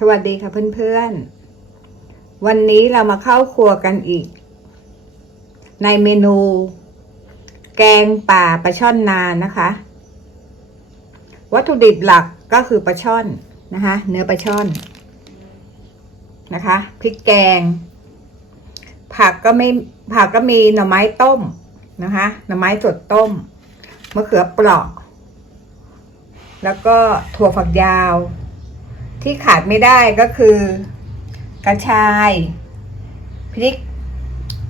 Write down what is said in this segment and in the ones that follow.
สวัสดีค่ะเพื่อนๆ วันนี้เรามาเข้าครัวกันอีก ในเมนู แกงป่าปลาช่อนนานนะคะ วัตถุดิบหลักก็คือปลาช่อนนะคะ เนื้อปลาช่อนนะคะพริกแกง ผักก็ไม่ผักก็มีหน่อไม้ต้มนะคะหน่อไม้สดต้มมะเขือเปราะ แล้วก็ถั่วฝักยาว ที่ขาดไม่ได้ก็คือ กระชาย พริก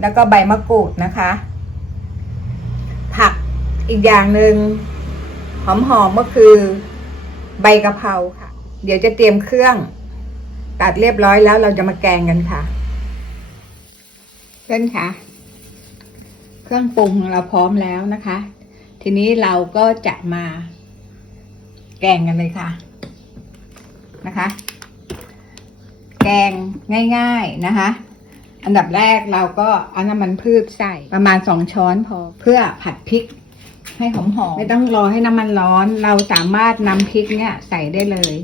แล้วก็ใบมะกรูดนะคะ ผักอีกอย่างหนึ่งหอมๆก็คือ ใบกะเพราค่ะ เดี๋ยวจะเตรียมเครื่องตัดเรียบร้อยแล้วเราจะมาแกงกันค่ะเพื่อนคะเครื่องปรุงของเราพร้อมแล้วนะคะ ทีนี้เราก็จะมาแกงกันเลยค่ะ นะคะ แกงง่าย ๆนะคะ อันดับแรกเราก็เอาน้ำมันพืชใส่ประมาณสองช้อนพอเพื่อผัดพริกให้หอมๆไม่ต้องรอให้น้ำมันร้อน เราสามารถนำพริกเนี่ยใส่ได้เลย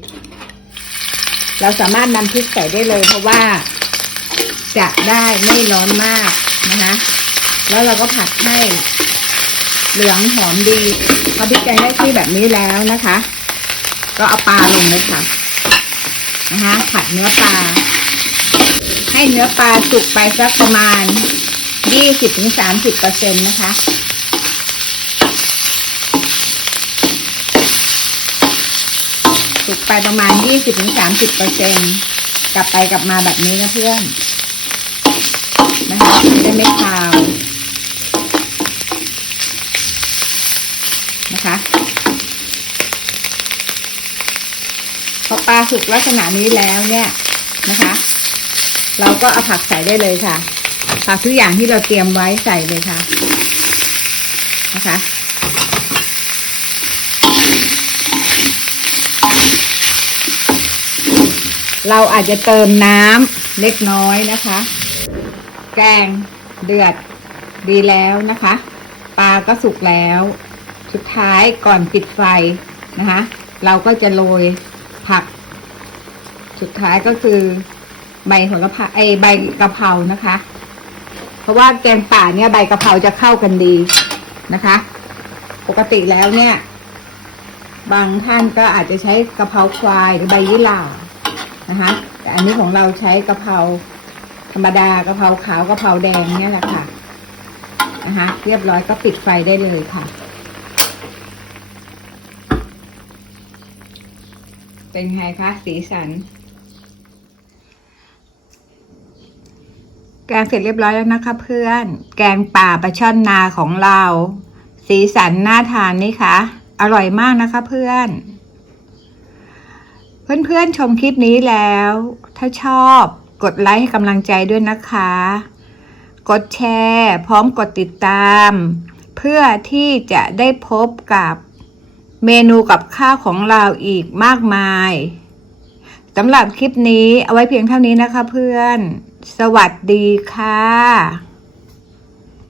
เราสามารถนำพริกใส่ได้เลย เพราะว่าจะได้ไม่ร้อนมากนะคะ แล้วเราก็ผัดให้เหลืองหอมดีพอพริกแกงได้ที่แบบนี้แล้วนะคะ ก็เอาปลาลงเลยค่ะ นะคะผัดเนื้อปลา ให้เนื้อปลาสุกไปสักประมาณยี่สิบถึงสามสิบเปอร์เซ็นต์นะคะสุกไปประมาณยี่สิบถึงสามสิบเปอร์เซ็นกลับไปกลับมาแบบนี้นะเพื่อนนะคะจะได้ไม่คาวนะคะ พอปลาสุกลักษณะนี้แล้วเนี่ยนะคะ เราก็เอาผักใส่ได้เลยค่ะ ผักทุกอย่างที่เราเตรียมไว้ใส่เลยค่ะ นะคะเราอาจจะเติมน้ำเล็กน้อยนะคะ แกงเดือดดีแล้วนะคะ ปลาก็สุกแล้ว สุดท้ายก่อนปิดไฟนะคะ เราก็จะโรย ผัก สุดท้ายก็คือ ใบโหระพาไอใบกะเพรานะคะ เพราะว่าแกงป่าเนี่ยใบกะเพราจะเข้ากันดีนะคะ ปกติแล้วเนี่ย บางท่านก็อาจจะใช้กะเพราควายหรือใบยี่หร่านะคะ แต่อันนี้ของเราใช้กะเพราธรรมดากะเพราขาวกะเพราแดงเนี่ยแหละค่ะนะคะเรียบร้อยก็ปิดไฟได้เลยค่ะ เป็นไงคะสีสัน แกงเสร็จเรียบร้อยแล้วนะคะเพื่อน แกงป่าปลาช่อนนาของเรา สีสันน่าทานนี่คะ อร่อยมากนะคะเพื่อน เพื่อนๆชมคลิปนี้แล้ว ถ้าชอบกดไลค์ให้กำลังใจด้วยนะคะ กดแชร์ พร้อมกดติดตาม เพื่อที่จะได้พบกับ เมนูกับข้าวของเราอีกมากมายสำหรับคลิปนี้เอาไว้เพียงเท่านี้นะคะเพื่อน สวัสดีค่ะ